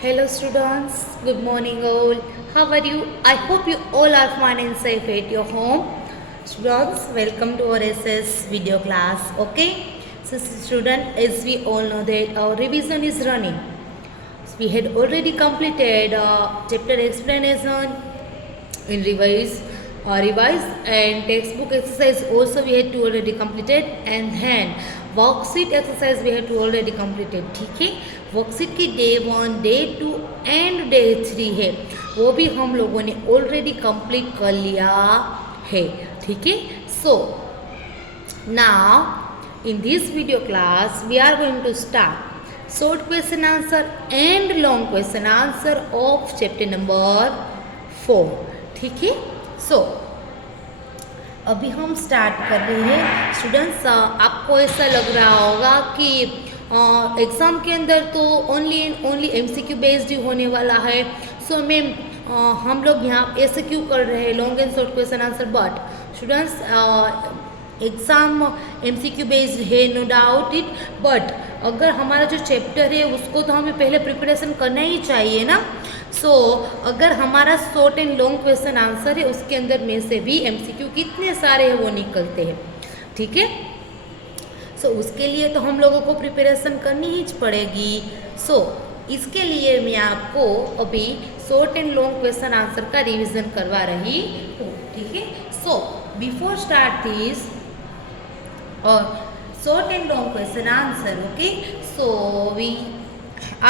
Hello students, good morning all. How are you? I hope you all are fine and safe at your home. Students, welcome to our SS video class. Okay, so student, as we all know that our revision is running. So we had already completed chapter explanation in revise and textbook exercise also we had to already completed and then worksheet exercise we have to already completed. ठीक है, worksheet की day 1, day 2 and day 3 है वो भी हम लोगों ने already complete कर लिया है. ठीक है, so now in this video class we are going to start short question answer and long question answer of chapter number 4. ठीक है, सो अभी हम स्टार्ट कर रहे हैं. स्टूडेंट्स, आपको ऐसा लग रहा होगा कि एग्ज़ाम के अंदर तो ओनली एमसीक्यू बेस्ड ही होने वाला है. सो मैम हम लोग यहाँ ऐसे क्यों कर रहे हैं long and short question answer. But students, exam MCQ based है, नो डाउट इट. बट अगर हमारा जो चैप्टर है उसको तो हमें पहले प्रिपरेशन करना ही चाहिए ना. सो अगर हमारा short and long question answer है उसके अंदर में से भी एमसीक्यू कितने सारे हैं वो निकलते हैं. ठीक है, सो उसके लिए तो हम लोगों को प्रिपरेशन करनी ही पड़ेगी. सो इसके लिए मैं आपको अभी short and long question answer का रिवीजन करवा रही हूँ. ठीक है, सो बिफोर स्टार्ट दिस और short and long question answer. Okay, so we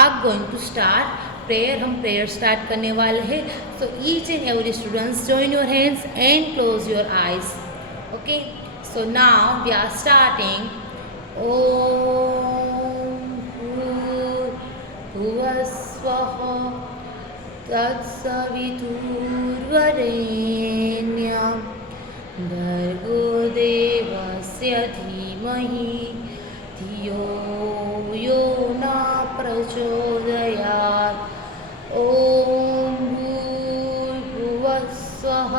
are going to start prayer. हम prayer start करने वाले हैं. So each and every students join your hands and close your eyes. Okay, so now we are starting. Om Bhurbhuvah Swaha Tatsaviturvarenyam Bhargo Devasya धीमहि धियो यो न प्रचोदयात्. ॐ भूर्भुवः स्वः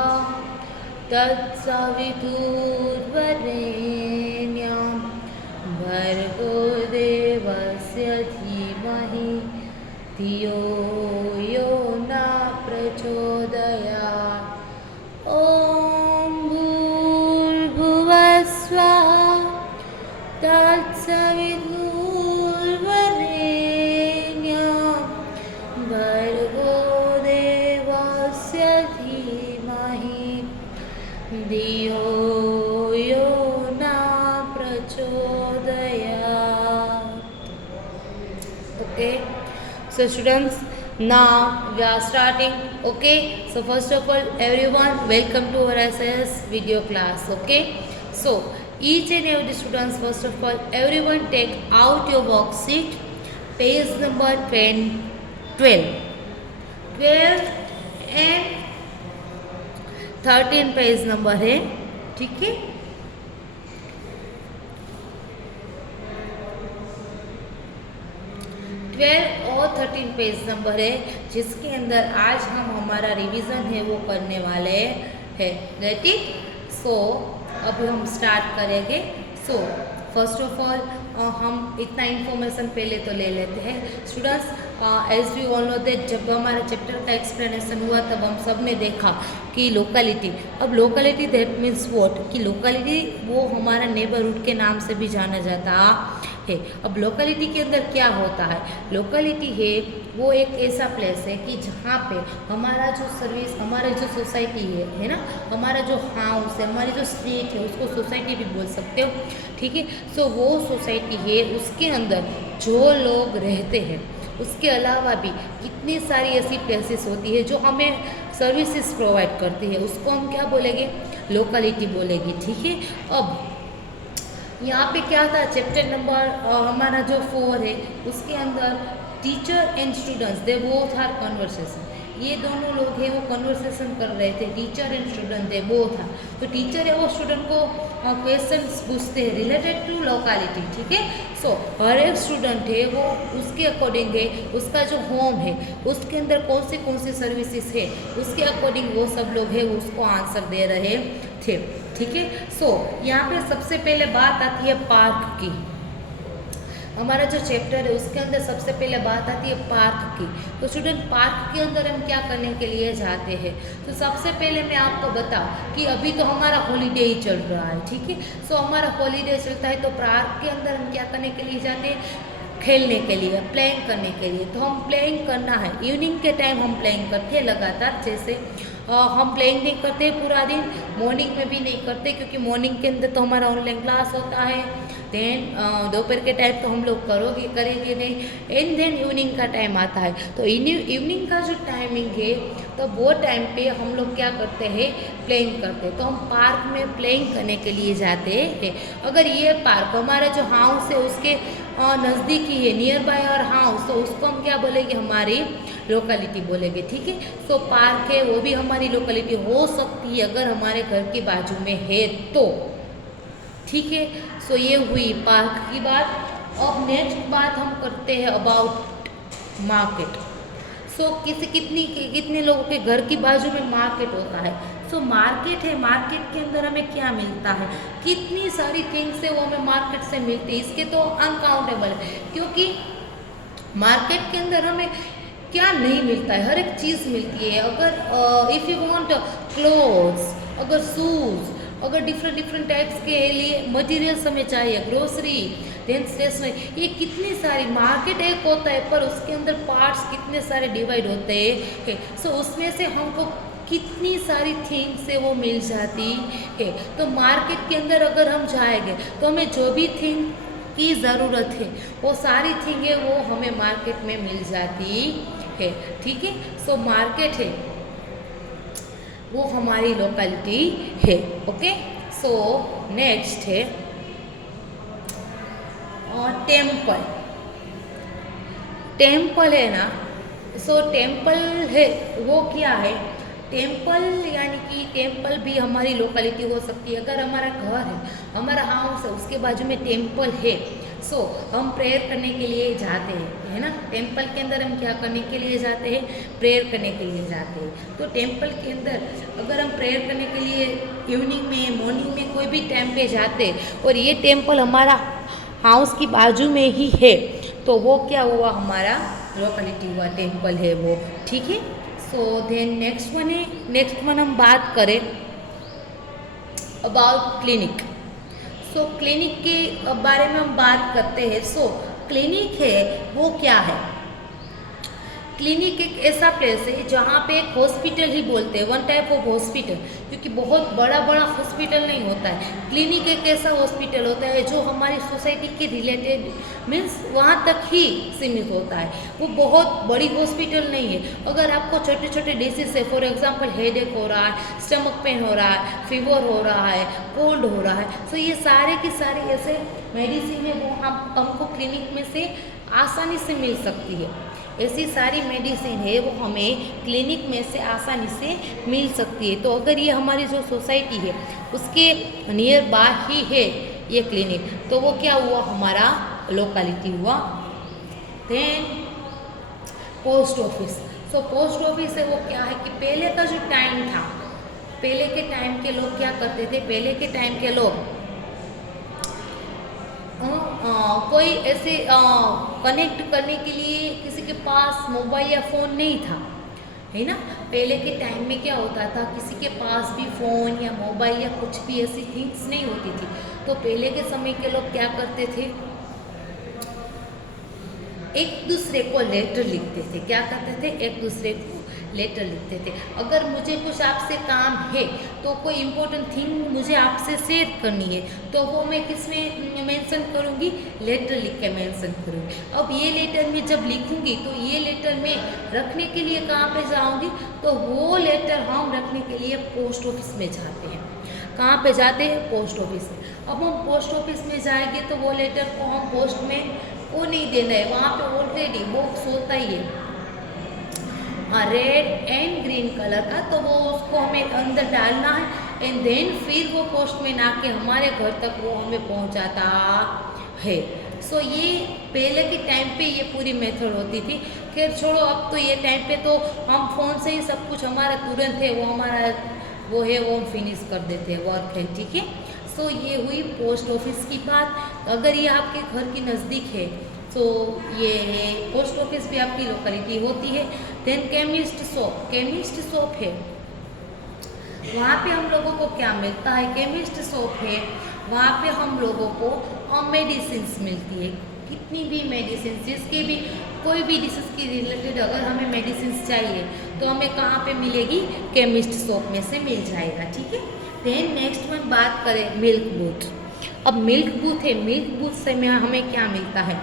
तत्सवितुर्वरेण्यं भर्गो देवस्य धीमहि धियो यो न प्रचोदयात्. ॐ भूर्भुवः स्वः तत्सवितुर्वरेण्यं भर्गो देवस्य धीमहि धियो यो न प्रचोदयात्. Okay, so students, now we are starting. Okay, so first of all everyone welcome to our SS video class. Okay, so each and every students, first of all everyone take out your worksheet, page number 12 and 13 page number है. ठीक है, 12 और 13 page number है जिसके अंदर आज हम हमारा रिवीजन है वो करने वाले हैं. Get it. सो अभी हम स्टार्ट करेंगे. सो फर्स्ट ऑफ ऑल हम इतना इन्फॉर्मेशन पहले तो ले लेते हैं. Students, as we all know that जब हमारे चैप्टर का एक्सप्लेनेशन हुआ तब हम सब ने देखा कि लोकेलिटी. अब लोकेलिटी दैट मीन्स व्हाट, कि लोकेलिटी वो हमारा नेबरहुड के नाम से भी जाना जाता है. अब लोकेलिटी के अंदर क्या होता है, लोकेलिटी है वो एक ऐसा प्लेस है कि जहाँ पे हमारा जो सर्विस, हमारी जो सोसाइटी है ना, हमारा जो हाउस है, हमारी जो स्ट्रीट है उसको सोसाइटी भी बोल सकते हो. ठीक है, सो वो सोसाइटी है उसके अंदर जो लोग रहते हैं उसके अलावा भी कितनी सारी ऐसी प्लेसेस होती है जो हमें सर्विसेज प्रोवाइड करती है, उसको हम क्या बोलेंगे, लोकेलिटी बोलेंगे. ठीक है, अब यहाँ पे क्या था, चैप्टर नंबर हमारा जो 4 है उसके अंदर teacher and students they both are conversation. ये दोनों लोग हैं वो कन्वर्सेशन कर रहे थे, teacher and student they both था. तो टीचर है वो स्टूडेंट को क्वेश्चंस पूछते हैं रिलेटेड टू लोकेलिटी. ठीक है, सो हर एक स्टूडेंट है वो उसके अकॉर्डिंग है, उसका जो होम है उसके अंदर कौन सी सर्विसेज है उसके अकॉर्डिंग वो सब लोग हैं उसको आंसर दे रहे थे. ठीक है, सो यहाँ पे सबसे पहले बात आती है पार्क की. हमारा जो चैप्टर है उसके अंदर सबसे पहले बात आती है पार्क की। तो स्टूडेंट पार्क के अंदर हम क्या करने के लिए जाते हैं? तो सबसे पहले मैं आपको बताऊं कि अभी तो हमारा हॉलीडे ही चल रहा है, ठीक है। सो हमारा हॉलीडे चलता है तो पार्क के अंदर हम क्या करने के लिए जाते हैं? खेलने के लिए, प्लेइंग करने के लिए। तो हम प्लेइंग करना है, इवनिंग के टाइम हम प्लेइंग करते हैं लगातार। जैसे हम प्लेइंग नहीं करते पूरा दिन, मॉर्निंग में भी नहीं करते क्योंकि मॉर्निंग के अंदर तो हमारा ऑनलाइन क्लास होता है। देन दोपहर के टाइम तो हम लोग करेंगे नहीं। एंड देन इवनिंग का टाइम आता है, तो इवनिंग का जो टाइमिंग है तो वो टाइम पे हम लोग क्या करते हैं? प्लेइंग करते हैं। तो हम पार्क में प्लेइंग करने के लिए जाते हैं। अगर ये पार्क हमारा जो हाउस है उसके नज़दीकी है, नियर बाय और हाउस, तो उसको हम क्या बोलेंगे? हमारी लोकेलिटी बोलेंगे, ठीक है। सो पार्क है वो भी हमारी लोकेलिटी हो सकती है अगर हमारे घर के बाजू में है तो, ठीक है। सो ये हुई पार्क की बात। अब नेक्स्ट बात हम करते हैं अबाउट मार्केट। सो कितने लोगों के घर की बाजू में मार्केट होता है? सो मार्केट है, मार्केट के अंदर हमें क्या मिलता है? कितनी सारी थिंग्स है वो हमें मार्केट से मिलती है, इसके तो अनकाउंटेबल है। क्योंकि मार्केट के अंदर हमें क्या नहीं मिलता है? हर एक चीज़ मिलती है। अगर इफ़ यू वांट क्लोथ्स, अगर शूज़, अगर डिफरेंट टाइप्स के लिए मटेरियल्स हमें चाहिए, ग्रोसरी, देन स्टेशनरी, ये कितनी सारी मार्केट एक होता है पर उसके अंदर पार्ट्स कितने सारे डिवाइड होते हैं। सो उसमें से हमको कितनी सारी थिंग्स है वो मिल जाती है। तो मार्केट के अंदर अगर हम जाएंगे तो हमें जो भी थिंग की ज़रूरत है वो सारी थिंगें वो हमें मार्केट में मिल जाती है, ठीक है। सो मार्केट है वो हमारी लोकेलिटी है, ओके। सो नेक्स्ट है टेम्पल। टेम्पल है ना, सो टेम्पल है वो क्या है? टेम्पल यानी कि टेम्पल भी हमारी लोकेलिटी हो सकती है। अगर हमारा घर है, हमारा हाउस है, उसके बाजू में टेम्पल है, सो हम प्रेयर करने के लिए जाते हैं, है ना। टेम्पल के अंदर हम क्या करने के लिए जाते हैं? प्रेयर करने के लिए जाते हैं। तो टेम्पल के अंदर अगर हम प्रेयर करने के लिए इवनिंग में, मॉर्निंग में, कोई भी टाइम पे जाते और ये टेम्पल हमारा हाउस की बाजू में ही है तो वो क्या हुआ? हमारा लोकेलिटी हुआ, टेम्पल है वो, ठीक है। सो देन नेक्स्ट वन हम बात करें अबाउट क्लिनिक। सो क्लिनिक के बारे में हम बात करते हैं। सो क्लिनिक है वो क्या है? क्लिनिक एक ऐसा प्लेस है जहाँ पे एक हॉस्पिटल ही बोलते हैं, वन टाइप ऑफ हॉस्पिटल, क्योंकि बहुत बड़ा हॉस्पिटल नहीं होता है। क्लिनिक एक ऐसा हॉस्पिटल होता है जो हमारी सोसाइटी के रिलेटेड मीन्स वहाँ तक ही सीमित होता है, वो बहुत बड़ी हॉस्पिटल नहीं है। अगर आपको छोटे छोटे डिसीज है, फॉर एग्जांपल हेडेक हो रहा है, स्टमक पेन हो रहा है, फीवर हो रहा है, कोल्ड हो रहा है, तो ये सारे की सारी ऐसे मेडिसिन है वो हमको क्लिनिक में से आसानी से मिल सकती है। ऐसी सारी मेडिसिन है वो हमें क्लिनिक में से आसानी से मिल सकती है। तो अगर ये हमारी जो सोसाइटी है उसके नियर बाय ही है ये क्लिनिक, तो वो क्या हुआ? हमारा लोकेलिटी हुआ। Then post office. So post office है वो क्या है कि पहले का जो टाइम था, पहले के टाइम के लोग क्या करते थे? पहले के टाइम के लोग कोई ऐसे कनेक्ट करने के लिए किसी के पास मोबाइल या फ़ोन नहीं था, है ना। पहले के टाइम में क्या होता था? किसी के पास भी फ़ोन या मोबाइल या कुछ भी ऐसी थिंग्स नहीं होती थी। तो पहले के समय के लोग क्या करते थे? एक दूसरे को लेटर लिखते थे। क्या करते थे? एक दूसरे को लेटर लिखते थे। अगर मुझे कुछ आपसे काम है तो कोई इम्पोर्टेंट थिंग मुझे आपसे शेयर करनी है तो वो मैं किस में मेंशन करूँगी? लेटर लिख के मेंशन करूँगी। अब ये लेटर मैं जब लिखूँगी तो ये लेटर मैं रखने के लिए कहाँ पे जाऊँगी? तो वो लेटर हम रखने के लिए पोस्ट ऑफिस में जाते हैं। कहाँ पे जाते हैं? पोस्ट ऑफिस में। अब हम पोस्ट ऑफिस में जाएंगे तो वो लेटर को हम पोस्ट में वो नहीं देना है, वहाँ पे ऑलरेडी बॉक्स होता ही है रेड एंड ग्रीन कलर का, तो वो उसको हमें अंदर डालना है एंड देन फिर वो पोस्टमैन आके हमारे घर तक वो हमें पहुंचाता है। सो ये पहले के टाइम पे ये पूरी मेथड होती थी। खैर छोड़ो, अब तो ये टाइम पे तो हम फ़ोन से ही सब कुछ हमारा तुरंत है, वो हमारा वो है वो हम फिनिश कर देते हैं, वर्क है, ठीक है। सो ये हुई पोस्ट ऑफिस की बात। अगर ये आपके घर के नज़दीक है सो ये पोस्ट ऑफिस भी आपकी लोकेलिटी होती है। देन केमिस्ट शॉप है, वहाँ पे हम लोगों को क्या मिलता है? केमिस्ट शॉप है, वहाँ पे हम लोगों को मेडिसिन मिलती है। कितनी भी मेडिसिन, जिसकी भी कोई भी डिसीज की रिलेटेड अगर हमें मेडिसिन चाहिए तो हमें कहाँ पे मिलेगी? केमिस्ट शॉप में से मिल जाएगा, ठीक है। देन नेक्स्ट में बात करें मिल्क बूथ। अब मिल्क बूथ है, मिल्क बूथ से हमें क्या मिलता है?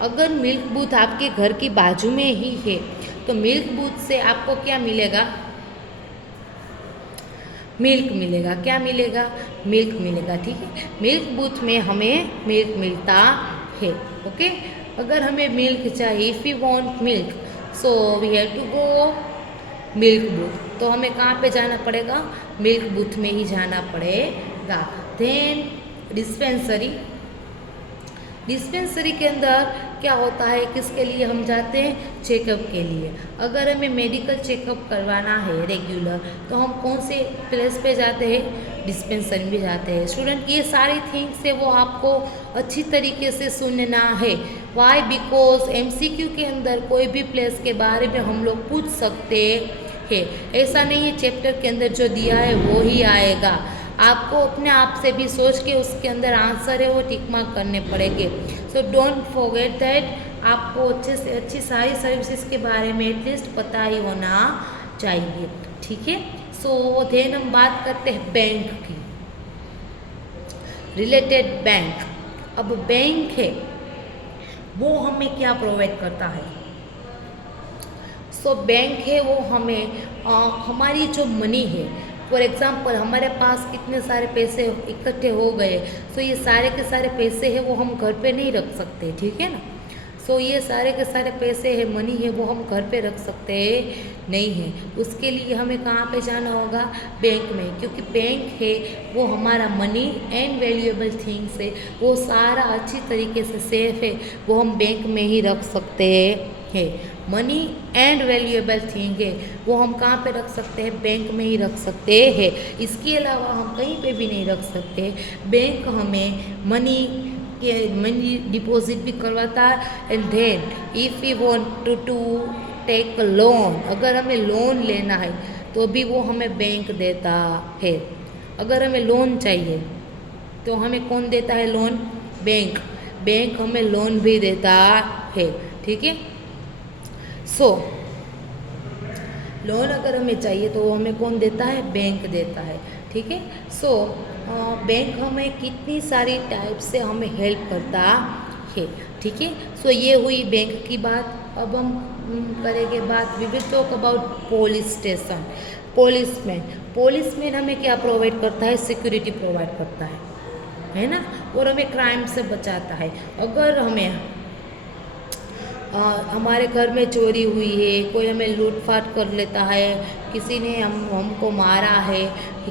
अगर मिल्क बूथ आपके घर की बाजू में ही है तो मिल्क बूथ से आपको क्या मिलेगा? मिल्क मिलेगा। क्या मिलेगा? मिल्क मिलेगा, ठीक है। मिल्क बूथ में हमें मिल्क मिलता है, ओके। अगर हमें मिल्क चाहिए, if you want milk so we have to go milk booth. तो हमें कहाँ पे जाना पड़ेगा? मिल्क बूथ में ही जाना पड़ेगा। देन डिस्पेंसरी के अंदर क्या होता है? किसके लिए हम जाते हैं? चेकअप के लिए। अगर हमें मेडिकल चेकअप करवाना है रेगुलर तो हम कौन से प्लेस पे जाते हैं? डिस्पेंसरी में जाते हैं। स्टूडेंट, ये सारी थिंग्स है वो आपको अच्छी तरीके से सुनना है। वाई? बिकॉज MCQ के अंदर कोई भी प्लेस के बारे में हम लोग पूछ सकते हैं। ऐसा नहीं है चैप्टर के अंदर जो दिया है वो ही आएगा, आपको अपने आप से भी सोच के उसके अंदर आंसर है वो टिक मार्क करने पड़ेंगे। सो डोंट फॉरगेट दैट आपको अच्छे से अच्छी सारी सर्विसेज के बारे में एटलीस्ट पता ही होना चाहिए, ठीक है। सो देन हम बात करते हैं बैंक की, रिलेटेड बैंक। अब बैंक है वो हमें क्या प्रोवाइड करता है? सो बैंक है वो हमें हमारी जो मनी है, फॉर एग्ज़ाम्पल हमारे पास कितने सारे पैसे इकट्ठे हो गए, सो ये सारे के सारे पैसे हैं वो हम घर पे नहीं रख सकते, ठीक है ना। सो ये सारे के सारे पैसे है, मनी है, वो हम घर पे रख सकते नहीं हैं। उसके लिए हमें कहाँ पे जाना होगा? बैंक में, क्योंकि बैंक है वो हमारा मनी एंड वैल्यूएबल थिंग्स है वो सारा अच्छी तरीके से सेफ है, वो हम बैंक में ही रख सकते हैं। मनी एंड वैल्यूएबल थिंग है वो हम कहाँ पे रख सकते हैं? बैंक में ही रख सकते हैं। इसके अलावा हम कहीं पे भी नहीं रख सकते। बैंक हमें मनी डिपॉजिट भी करवाता है। And then if you want to take loan, अगर हमें लोन लेना है तो भी वो हमें बैंक देता है। अगर हमें लोन चाहिए तो हमें कौन देता है लोन? बैंक हमें लोन भी देता है, ठीक है। सो लोन अगर हमें चाहिए तो वो हमें कौन देता है? बैंक देता है, ठीक है। सो बैंक हमें कितनी सारी टाइप से हमें हेल्प करता है, ठीक है। सो ये हुई बैंक की बात। अब हम करेंगे बात, we will talk about police station. Policeman हमें क्या प्रोवाइड करता है? सिक्योरिटी प्रोवाइड करता है ना, और हमें क्राइम से बचाता है। अगर हमें हमारे घर में चोरी हुई है, कोई हमें लूटपाट कर लेता है, किसी ने हमको मारा है,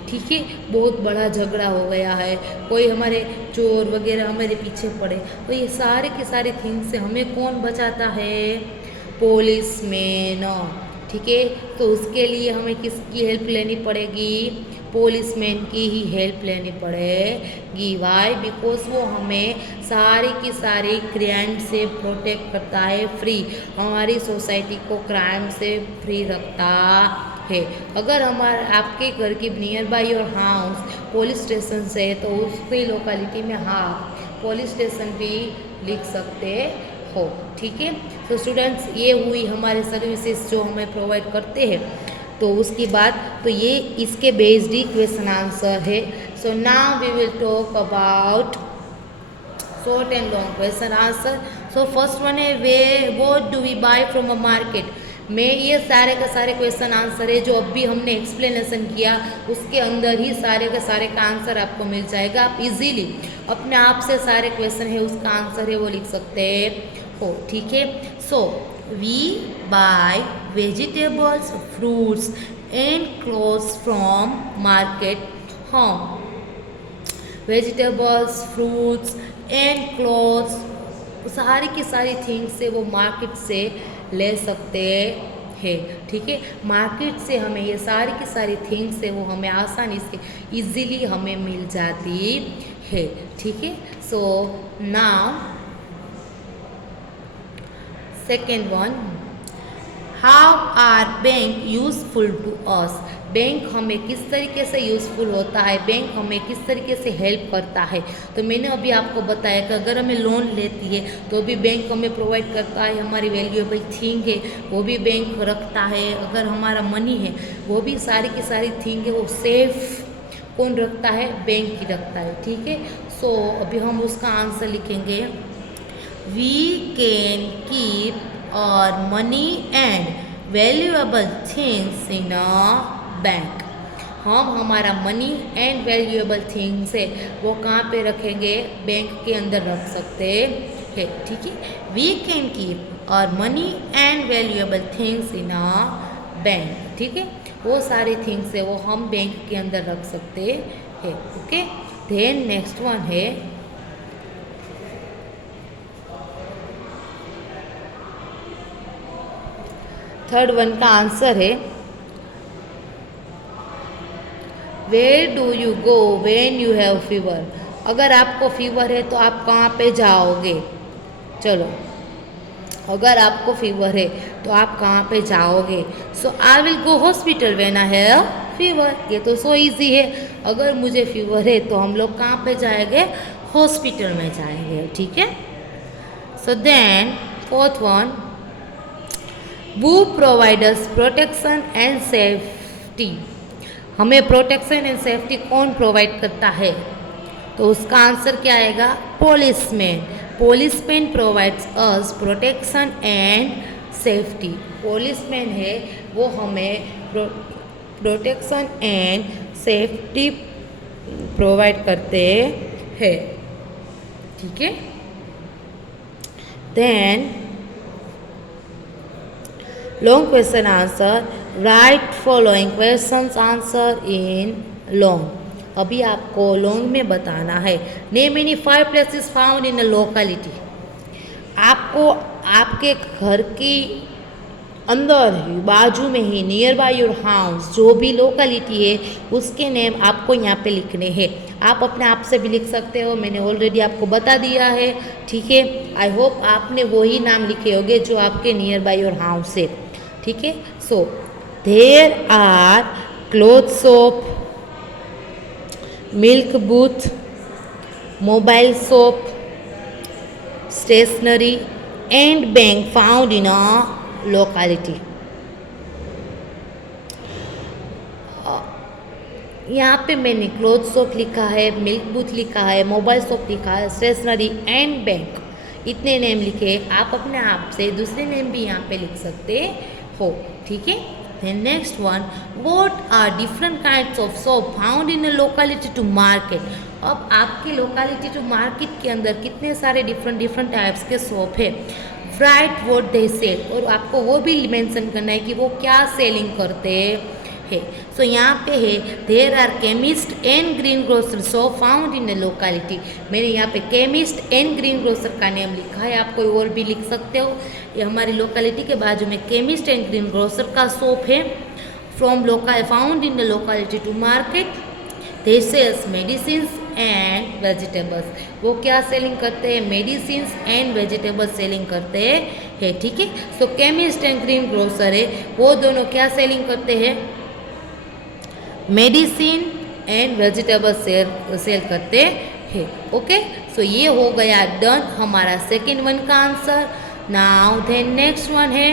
ठीक है, बहुत बड़ा झगड़ा हो गया है, कोई हमारे चोर वगैरह हमारे पीछे पड़े, तो ये सारे के सारे थिंग्स से हमें कौन बचाता है? पुलिसमैन, ठीक है। तो उसके लिए हमें किसकी हेल्प लेनी पड़ेगी? पुलिसमैन की ही हेल्प लेनी पड़ेगी। वाई? बिकॉज वो हमें सारी की सारी क्राइम से प्रोटेक्ट करता है, फ्री, हमारी सोसाइटी को क्राइम से फ्री रखता है। अगर हमारे आपके घर की near by your house police station से तो उसकी लोकेलिटी में हाँ पुलिस स्टेशन भी लिख सकते हो, ठीक है। तो स्टूडेंट्स, ये हुई हमारे सर्विसेज जो हमें प्रोवाइड करते हैं। तो उसके बाद तो ये इसके बेस्ड ही क्वेश्चन आंसर है। So now we will talk about short and long question answer. So first one है वे what do we buy from a market. में ये सारे का सारे क्वेश्चन आंसर है जो अभी हमने एक्सप्लेनेशन किया उसके अंदर ही सारे के सारे का आंसर आपको मिल जाएगा। आप इजीली अपने आप से सारे क्वेश्चन है उसका आंसर है वो लिख सकते हो, ठीक है। सो we buy vegetables, fruits and clothes from market home. Vegetables, fruits and clothes सारी की सारी थिंग्स से वो मार्केट से ले सकते हैं, ठीक है। मार्केट से हमें ये सारी की सारी थिंग्स है वो हमें आसानी से इजीली हमें मिल जाती है, ठीक है। So now second one, how are bank useful to us, bank हमें किस तरीके से यूज़फुल होता है, बैंक हमें किस तरीके से हेल्प करता है। तो मैंने अभी आपको बताया कि अगर हमें लोन लेती है तो भी बैंक हमें प्रोवाइड करता है, हमारी वैल्यूएबल थिंग है वो भी बैंक रखता है, अगर हमारा मनी है वो भी सारी की सारी थिंग है वो सेफ कौन रखता है, बैंक ही रखता है। ठीक है, सो अभी हम उसका आंसर लिखेंगे, वी कैन कीप और money and valuable things in a bank. हम हमारा मनी एंड वैल्यूएबल थिंग्स है वो कहाँ पे रखेंगे, बैंक के अंदर रख सकते हैं। ठीक है, वी कैन कीप और money and valuable things in a bank. ठीक है, वो सारी थिंग्स है वो हम बैंक के अंदर रख सकते हैं। ओके, देन नेक्स्ट वन है, थर्ड वन का आंसर है, where do you go when you have fever. अगर आपको फीवर है तो आप कहाँ पे जाओगे। चलो, अगर आपको फीवर है तो आप कहाँ पे जाओगे। So I will go hospital when I have fever. ये तो सो इजी है, अगर मुझे फीवर है तो हम लोग कहाँ पे जाएंगे, हॉस्पिटल में जाएंगे। ठीक है, सो देन फोर्थ वन, वो प्रोवाइडर्स प्रोटेक्शन एंड सेफ्टी। हमें प्रोटेक्शन एंड सेफ्टी कौन प्रोवाइड करता है, तो उसका आंसर क्या आएगा, policeman. Policeman provides us protection and safety. Policeman है वो हमें प्रोटेक्शन एंड सेफ्टी प्रोवाइड करते हैं। ठीक है, then long question answer, right following questions answer in long. अभी आपको लॉन्ग में बताना है, name any 5 places found in a locality. आपको आपके घर की अंदर ही बाजू में ही नियर बाय योर हाउस जो भी लोकेलिटी है उसके नेम आपको यहाँ पे लिखने हैं। आप अपने आप से भी लिख सकते हो, मैंने ऑलरेडी आपको बता दिया है। ठीक है, आई होप आपने वही नाम लिखे होंगे जो आपके नियर बाय योर हाउस है। ठीक है, so there are cloth shop, milk booth, mobile shop, stationery and bank found in a locality. यहाँ पे मैंने क्लोथ शॉप लिखा है, मिल्क बूथ लिखा है, मोबाइल शॉप लिखा है, स्टेशनरी एंड बैंक, इतने नेम लिखे। आप अपने आप से दूसरे नेम भी यहाँ पे लिख सकते हो। ठीक है, then next one, what are different kinds of soap found in a locality to market। अब आपकी लोकेलिटी टू मार्केट के अंदर कितने सारे डिफरेंट टाइप्स के सोप है। राइट व्हाट दे सेल, और आपको वो भी मेंशन करना है कि वो क्या सेलिंग करते हैं। सो यहाँ पे है, there are chemist and green grocer shop found in a locality. मैंने यहाँ पे केमिस्ट एंड ग्रीन ग्रोसर का नेम लिखा है, आप कोई और भी लिख सकते हो। ये हमारी लोकेलिटी के बाजू में केमिस्ट एंड ग्रीन ग्रोसर का सोप है, from local found in the locality to market. They sells medicines and vegetables, वो क्या सेलिंग करते हैं, मेडिसिन्स एंड वेजिटेबल्स सेलिंग करते हैं। ठीक है, सो केमिस्ट एंड ग्रीन ग्रोसर है वो दोनों क्या सेलिंग करते हैं, मेडिसिन एंड वेजिटेबल सेल करते हैं। ओके, सो ये हो गया डन हमारा सेकेंड वन का आंसर। नाउ देन नेक्स्ट वन है,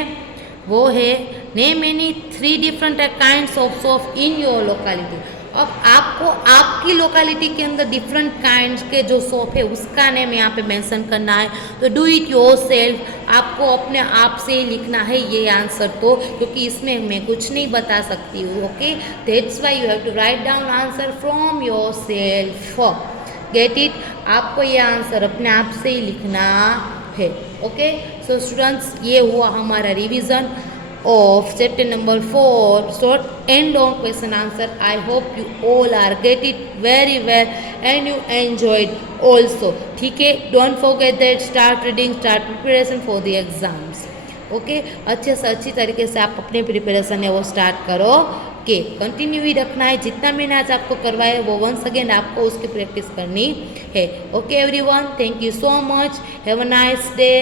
वो है name any 3 different kinds of shop in your locality. अब आपको आपकी लोकेलिटी के अंदर डिफरेंट काइंड्स के जो सोप है उसका नेम यहाँ पे मेंशन करना है। तो डू इट योर सेल्फ, आपको अपने आप से ही लिखना है ये आंसर, तो क्योंकि इसमें मैं कुछ नहीं बता सकती हूँ। Okay, that's why you have to write down answer from your self. Get it, आपको ये आंसर अपने आप से ही लिखना है। ओके, सो स्टूडेंट्स, ये हुआ हमारा revision of chapter number 4 short and long question answer. I hope you all are get it very well and you enjoyed also. ठीक है, don't forget that start reading, start preparation for the exams. Okay, अच्छे से अच्छी तरीके से आप अपने preparation है वो स्टार्ट करो के कंटिन्यू ही रखना है। जितना मैंने आज आपको करवाया वो वंस अगेन आपको उसकी प्रैक्टिस करनी है। Okay everyone, thank you so much, have a nice day.